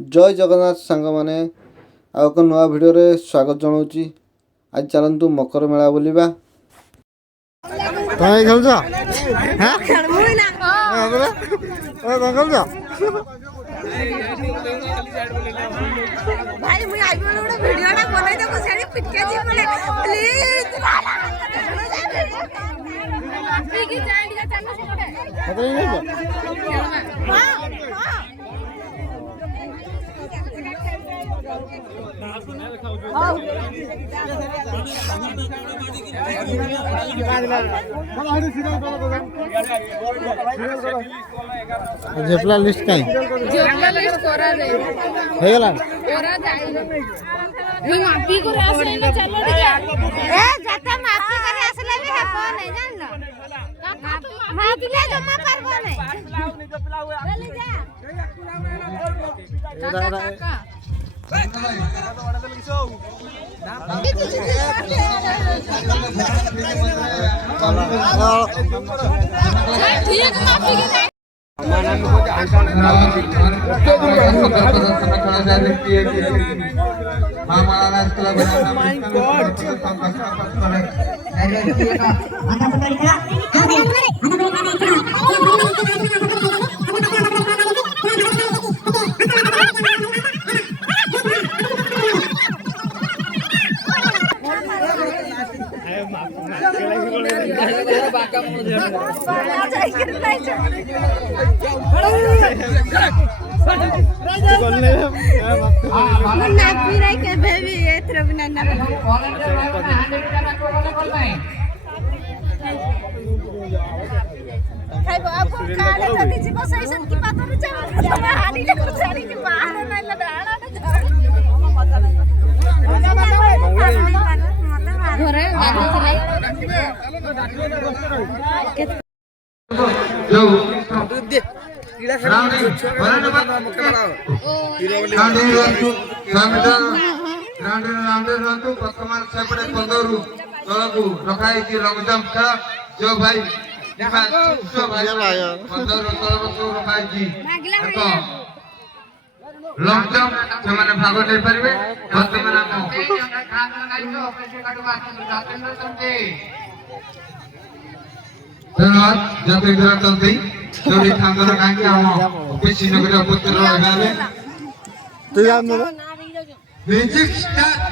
जय जगन्नाथ सांग मैंने आउ एक नुआ भिडियो रे स्वागत जनाऊँगी। आज चलतु मकर मेला बुलवा। भाई मुई आई बोले उड़ा वीडियो ना बनाई दे को साड़ी पिटके जी बोले प्लीज की जाइन का चलो जेपला लिस्ट कहीं जेपला लिस्ट करा दे हे गला करा जाई मुई माफी करे आसले ना चलो ठीक ए जता माफी करे आसले भी हेबो नहीं जानलो माफी ले जमा करबो नहीं चली जा काका ठीक माफी के वर्तमान सेपटे 15 तलकू रखाई लंगजम खेल जो भाई लंगजम से भाग नहीं पारे धन्यवाद जाते चलते जो खांदर कहीं श्रीनगर उपत्यका म्यूजिक स्टार्ट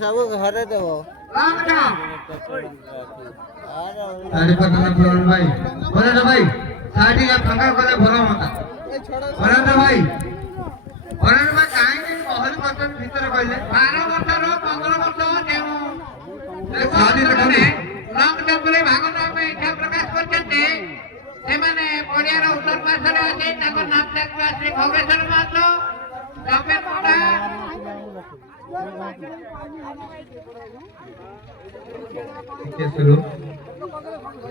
सब घरे देव भाई भाई साड़ी का फंका कले भल मता भाई कहीं कहल बचन भीतर कहले 12 वर्षर 15 वर्ष साड़ी रखने लॉन्ग टेम्पले भागन में इच्छा प्रकाश करते से माने पड़ियार उत्तर पासरे आसे ताको नाम तक श्री खगेश्वर महतो जपेर मुंडा के शुरू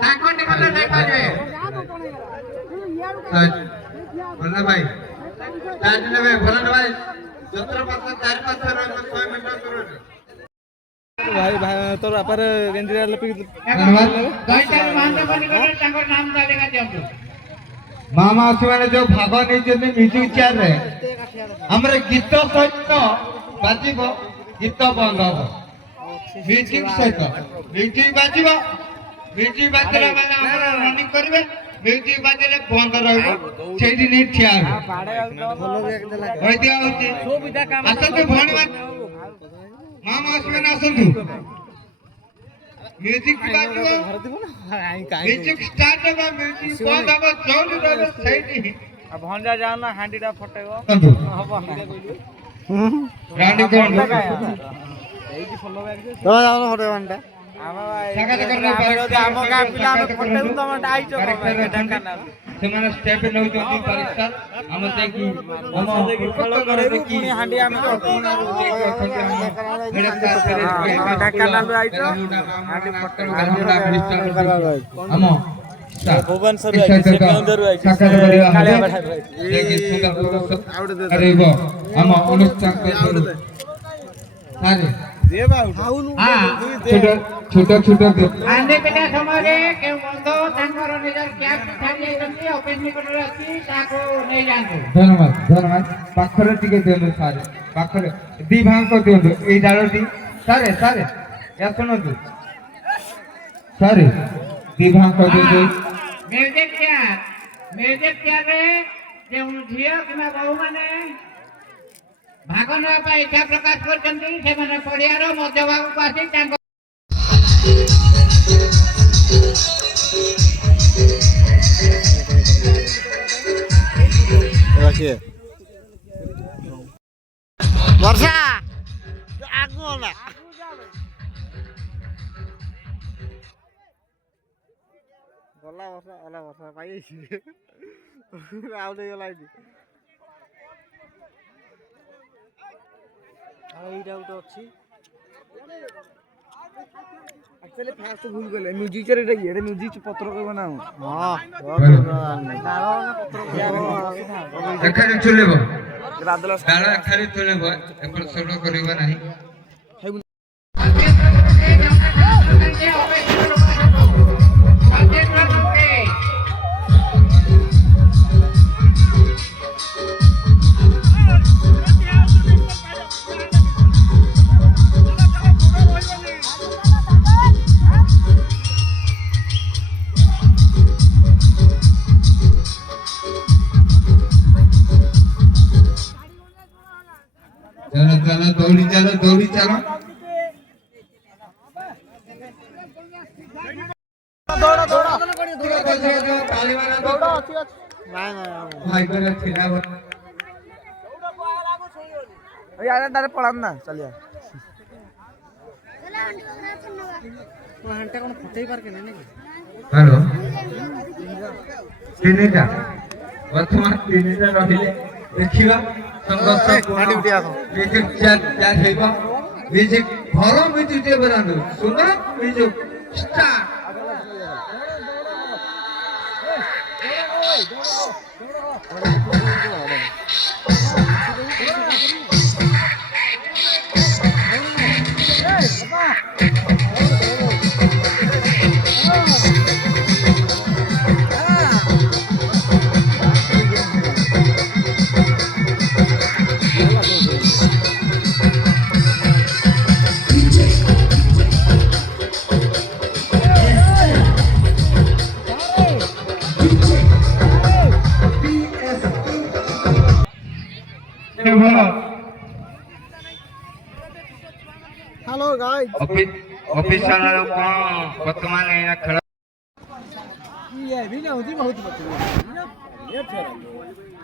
ताको निकल नहीं पावे भला भाई चार्ज लेबे भला भाई 17 पास 4 पास 6 मिनट शुरू भाई भाई तो पर गेंद्रिया लपी धन्यवाद गायत्री महंत बनिकर ताको नाम जालेगा दियंतु मामा आसवाने जो भाग नहीं जने म्यूजिक चेयर रे हमरे गीत सहित बाजिबो गीत बंद हो म्यूजिक सहित म्यूजिक बाजिबो म्यूजिक बाजला माने हमर रनिंग करबे म्यूजिक बाजले बंद रहबो सेठी नहीं ठिया होय दिया होती असते भणी मामा आसवाने आसंतु म्यूजिक बाजिबो म्यूजिक स्टार्ट हो म्यूजिक बंद हो जोली रहबो सेठी अब भंडा जाओ ना हांडीटा फटेगो हबो रानी कोन तो जाओ फटे घंटा ସାକ୍ଷାତ କରନ୍ତୁ ଆମ ଗାଁ ପିଲା ଆମେ ଫଟେଇବୁ ତମେ ଡାଇଛ ସେମାନେ ଷ୍ଟେପ ନେଉଛନ୍ତି ପରିଷ୍କାର ଆମ ଯାଇକି ଆମ ଖେଳ କରିବୁ ପୁଣି ହାଣ୍ଡି ଆମେ ଢେଙ୍କାନାଳରୁ ଆଇଛ ହାଣ୍ଡି ଫଟେଇବୁ ଆମ ଭୁବନେଶ୍ୱର ସେ କେଉଁଝରରୁ ଆଇଛି ରହିବ ଆମ ଅନୁଷ୍ଠାନ ଛୋଟ ଛୋଟ ଆନ୍ଦେ ପିଲା ସମୟରେ କେଉଁ ବନ୍ଧ ତାଙ୍କର ନିଜର କ୍ୟାପ୍ ଛାଡ଼ି ଯାଇଛନ୍ତି ଅଫିସ ନିକଟରେ ଅଛି ତାକୁ ନେଇ ଯାଆନ୍ତୁ। ଧନ୍ୟବାଦ ଧନ୍ୟବାଦ ପାଖରେ ଟିକେ ଦିଅନ୍ତୁ ସାର୍ ପାଖରେ ଦି ଭାଗ ଦିଅନ୍ତୁ ଏଇ ଡାଳଟି ସାରେ ସାରେ ଏହା ଶୁଣନ୍ତୁ ସାରେ ଦି ଭାଗ ଦିଅନ୍ତୁ। ମ୍ୟୁଜିକ୍ ଚେୟାରରେ ଯେଉଁ ଝିଅ କିମ୍ବା ବୋହୂମାନେ ଭାଗ ନେବା ପାଇଁ ଇଚ୍ଛା ପ୍ରକାଶ କରିଛନ୍ତି ସେମାନେ ପଡ଼ିଆର ମଧ୍ୟଭାଗକୁ ଆସି ତାଙ୍କ ବର୍ଷା ଆଗୁ ନା ଗଲା ବର୍ଷା ପାଇଯାଇଛି ଆଉ ଦେଇଗଲା ଏଇଠି ଏଇଟା ଗୋଟେ ଅଛି ଆକ୍ଚୁଆଲି ଫାଷ୍ଟ ଭୁଲ କଲେ ମ୍ୟୁଜିକ୍ ଚେୟାର ଏଇଟା ଇଏ ମ୍ୟୁଜିକ୍ ପତ୍ର କହିବ ନା ଏକାଠି ଚଲେଇବ ଡାଳ ଏକାଠି ଚଲେଇବ ଏପଟ ସେପଟ କରିବ ନାହିଁ। चलो दौड़ी चलो ଦୌଡ଼ ଦୌଡ଼ ताली वाला ଦୌଡ଼ ଅଛି ଅଛି ନାଇଁ भाई को खिला यार डायरेक्ट पळान ना चलिया हांटा कोन फटई पार के नहीं हेलो तीनटा वर्तमान तीनटा रहिले देखिबा संघर्ष म्यूजिक चार हेबा म्यूजिक भलो म्यूजिक जे बनानु सुंदर music start hello guys officer कोन वर्तमान एना खेल ये भी ना होती बहुत बच्चे ये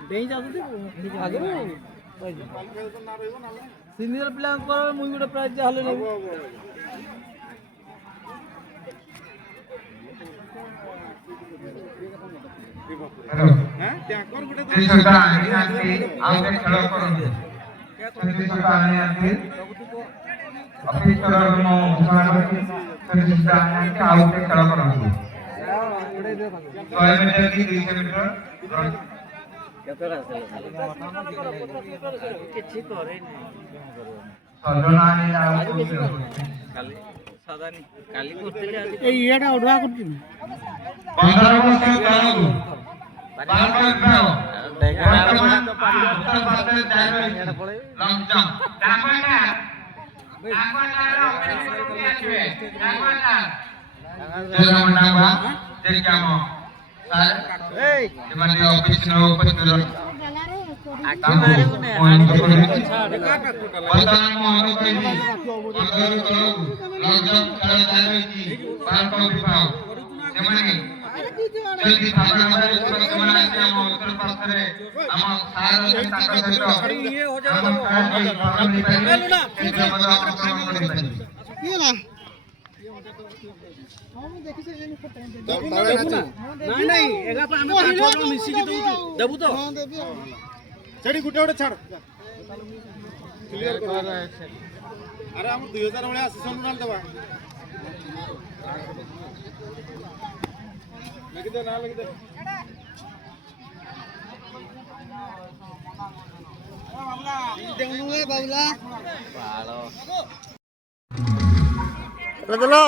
देई जाउती आगे सीनियर प्लान कर मुई गोटे प्राइज हले नै हेलो हैं त्या कोन गुटे तो आनी आंती आगे खेल करंते सुधा आनी आंती ऑफिसर नो मुखारती सुधा आनी आंती आगे खेल करंते 100 मीटर की 200 मीटर केतरा किछि करे नै सजना आनी आउ काली सदानी काली करतेले आज ए इयाडा ओडवा करती 15 वर्ष तळକୁ जल्दी भाषण हमारे समाज के हम उत्तर पासरे हम सारा दिन तक सहित ये हो जाए ये ना ये ना ନାଇଁ ନାଇଁ ଏଗା ପା ଆମେ ପାଞ୍ଚ ଜଣ ମିଶିକି ଦଉଛୁ ଦେବୁ ତ ସେଠି ଗୋଟେ ଗୋଟେ ଛାଡ଼ କ୍ଲିୟର କର ଆରେ ଆମ 2000 ଭଳିଆ ଆସିସନ୍ ନହେଲେ ଦେବା ଲେଖିଦେ ନା ଲେଖିଦେ चलो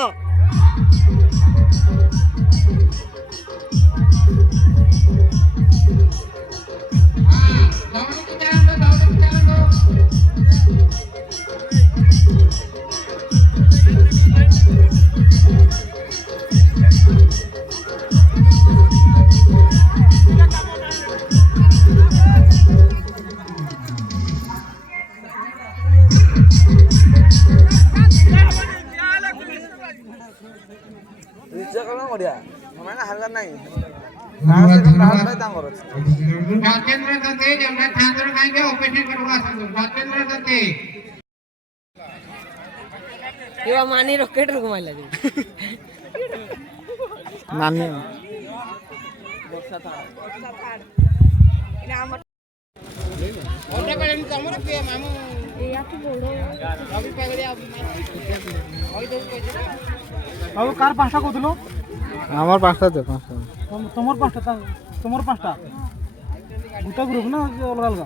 मानी रॉकेट रुक मारला नानी ଆଉ କାର ପାଞ୍ଚଟା କହୁଥିଲୁ আমার পাঁচটা দে পাঁচটা তোমার ପାଞ୍ଚଟା তোমার ପାଞ୍ଚଟା গোটা গ্রুপ না ଅଲଗା ଅଲଗା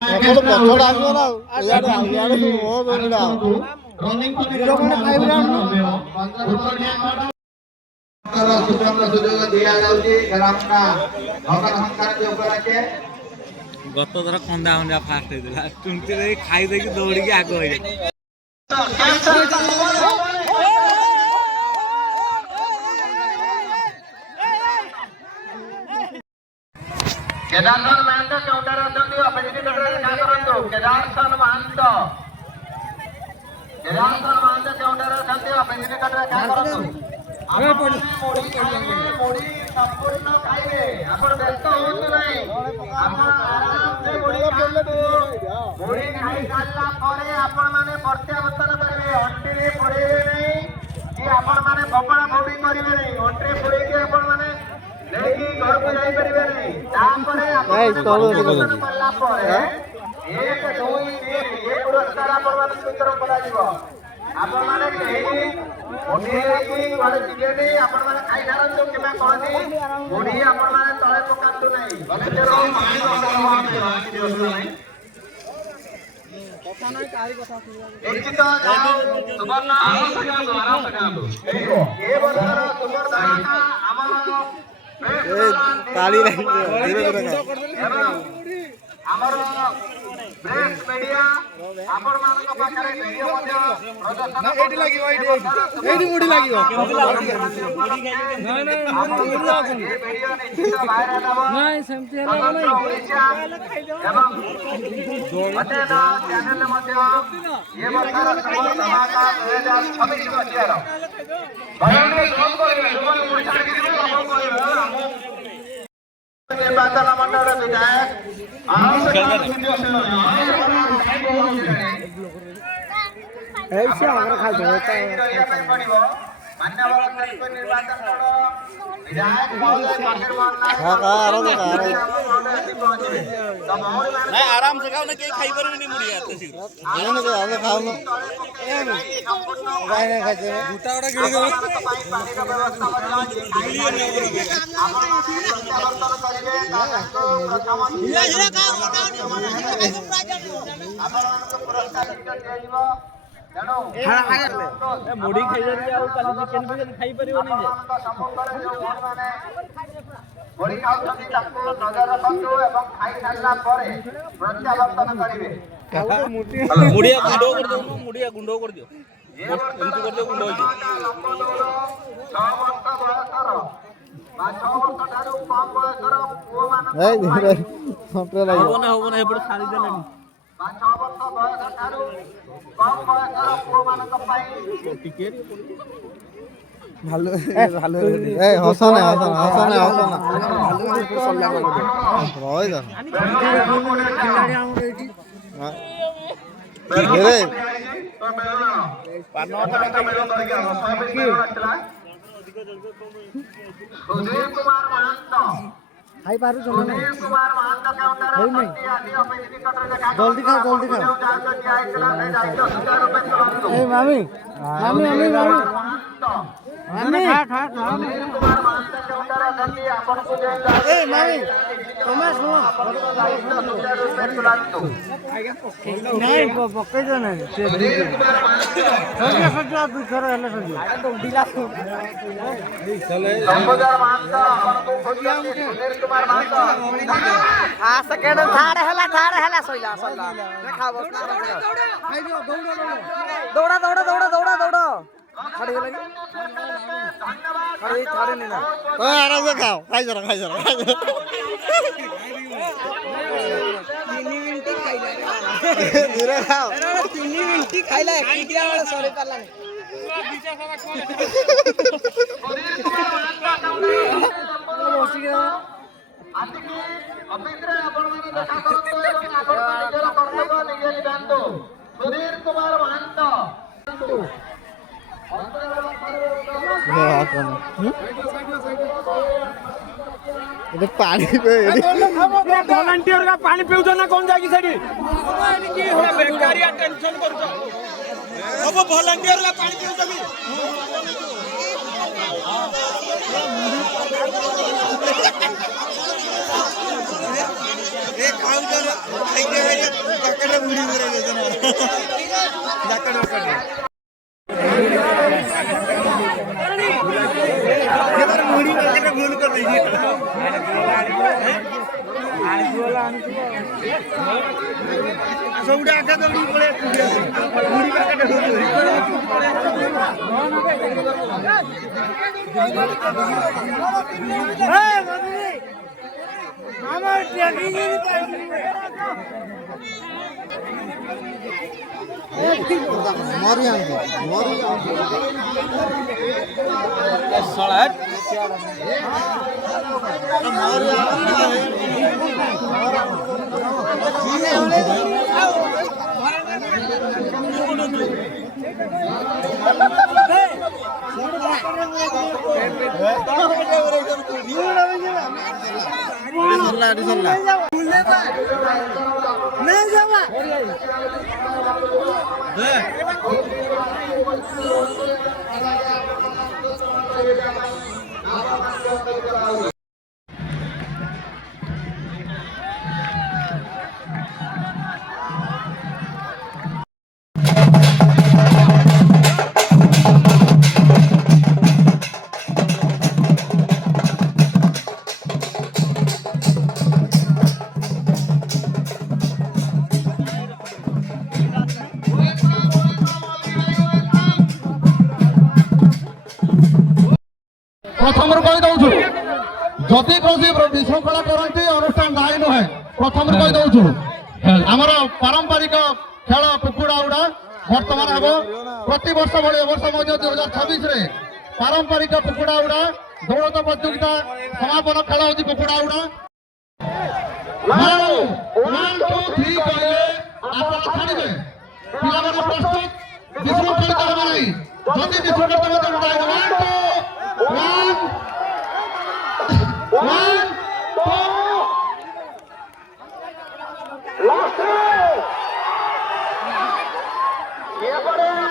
ପଛଟା ଆସିବ ନା ଇଆଡେ ଇଆଡେ ମୋ ଦୌଡ଼ିଟା ଗତ ଥର କନ୍ଦା ହଣ୍ଡା ଫାଷ୍ଟ ହେଇଥିଲା ଟୁଣ୍ଟିରେ ଖାଇ ଦେଇକି ଦୌଡ଼ିକି ଆଗ ହେଇଯାଇଛି केदारसन महंत चौटार अध्यक्ष अपेक्षित केदारसन महंत चौटार अध्यक्ष अपेक्षित संपूर्ण खाइबे आपण व्यस्त होतु नाही आपण आराम से मुड़ी खाई सारला परे आपण माने प्रत्यावर्तन करिवे अंटी रे पड़ेबे नहीं कि आपण माने बपड़ा बौड़ी करिवे नहीं अंटी पड़े के आपण माने लेकी घर को जाई परिबे नहीं तापरे आपण प्रत्यावर्तन करला परे 1 2 3 ये पुरस्कार आपण माने स्वीकार करा जीवो आपण माने केही ओठी की वाले जिगेनी आपण माने खाई सारंतो किबा कोनी मुड़ी आपण माने तळे पकांतु नाही भलेरो पानी अंदर होते दिवस नाही निश्चित जाओ सुवर्ण द्वारा सकांतु ए वर्षर सुवर्ण का आमर ताली नहीं धीरे धीरे ଆମର ପ୍ରେସ ମିଡିଆ ଆପଣ ମାନଙ୍କ ପାଖରେ ଭିଡିଓ ମଧ୍ୟ ପ୍ରଦର୍ଶନ ଏଇଠି ଲାଗିବ ଏଇଠି ମୁଡି ଲାଗିବ ନାଇଁ ନାଇଁ ଏ ଭିଡିଓ ନିଶ୍ଚିତ ଭାଇରାଲ ହେବ ନାଇଁ ସେମିତି ହେଲା ନାଇଁ ଓଡ଼ିଶା ଏବଂ ହୋଟେଲ ଚ୍ୟାନେଲ ମଧ୍ୟ ଏ ବର୍ଷର ସମସ୍ତ ମାତା 2026 ମସିହାର ଭୟଙ୍କର ସବୁ କରିବେ ସେମାନେ ଓଡ଼ିଶା ଛାଡ଼ିକି ସବୁ କରିବେ निर्वाचन मंडल विधायक मान्यवर सरपंच निर्वाचन मंडल विधायक महोदय फकीर मोहन नाथ नहीं आराम से खाओ ना कहीं खाई पर भी नहीं मुड़ी आते सिर গোটা ওটা গিয়ে গেল मुड़ी खाई जाती है और काली चिकन भी खाई परिबनी जे मुड़ी खाउछन्ति ताकू नजर रखन्तु एवं खाई सारला परे प्रत्यावर्तन करिवे मुड़िया गुंडो कर दो मुड़िया गुंडो कर दियो एंती कर दियो गुंडो हो जे 6 वर्ष बयसर बा 6 वर्ष ठारू कम बयसर पुओ मान हो ना एपड़ सारी देलानी 6 वर्ष बयस ठारू कम बयसर पुओ मानक पई टिकेट ভালো এই হসনা রয় যা রে सुधीर कुमार महंत খাই পারু চলো না सुधीर कुमार महंत के अंदर होई नहीं। आदि ऑफिस निकट रे देखा जल्दी खाओ ए मामी सुधीर कुमार महंत के अंदर आदि आपन को दे ए मामी तुम्हें सुनो नहीं पक्के जो नहीं सुधीर कुमार महंत सजा दुखर है सजा ढीला संबोधर महंत आपन को खोजिया सुधीर कुमार महंत आ सेकंड थार हैला सोइला देखा बस दौड़ा खड़ी हो लगी खड़ी थारे नहीं ना ओए आराम से खाओ खाई जरा 3 मिनट खाइला धीरे खाओ 3 मिनट खाइला किडिया वाला सरे पाला सुधीर कुमार महंत आतिकी अभिद्रे आपण माने देखा करतो एवं आपण निजर कर्तव्य निजे निदांतो सुधीर कुमार महंत ये पानी पे वॉलंटियर का पानी पीउछो ना कौन जागी सेठी की हो बेकारिया टेंशन करछो अब वॉलंटियर का पानी पीउछो भी एक काम कर खाइके मेरे पकड़ बुड़ी मेरे लेते ना जाकर मुड़ी में के भूल कर दीजिए सौड़ा का तो नहीं पड़े मुड़ी का कट আমার ট্রেনিং এর प्रथम कही दौचु जदि कौन विशृंखला करती अनुष्ठान दायी नुहे प्रथम कही दौचु आमर पारंपरिक खेल कुकुड़ा उड़ा बर्तमान हम प्रति वर्ष भाई वर्ष 2026 पारंपरिक कुकुड़ा उड़ा दौड़ प्रतियोगिता समापन खेल हूँ कुकुड़ा उड़ा 1 2 3 कहले आप छाड़े पिला प्रस्तुत विशृंखलित हम नहीं যদি বিস্ফোরণ করে তো উঠাই দাও 1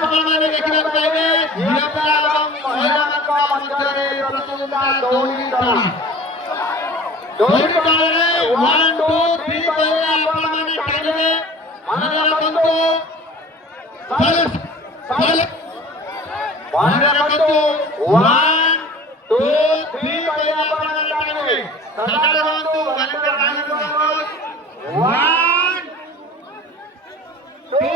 ଆପଣମାନେ ଦେଖିବାକୁ ପାଇବେ ଝିଅ ପିଲା ଏବଂ ମହିଳାମାନଙ୍କ ମଧ୍ୟରେ ପ୍ରତିଯୋଗିତା ଦୌଡ଼ି ଟଣା। ଦୌଡ଼ି ଟଣାରେ 1 2 3 କହିଲେ ଆପଣମାନେ ଟାଣିବେ। ମନେ ରଖନ୍ତୁ ମନେ ରଖନ୍ତୁ 1 2 3 କହିଲେ ଆପଣମାନେ ଟାଣିବେ। ସଜାଗ ରୁହନ୍ତୁ ଭଲରେ ଟାଣିବେ। 1 2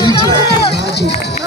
DJ Magic.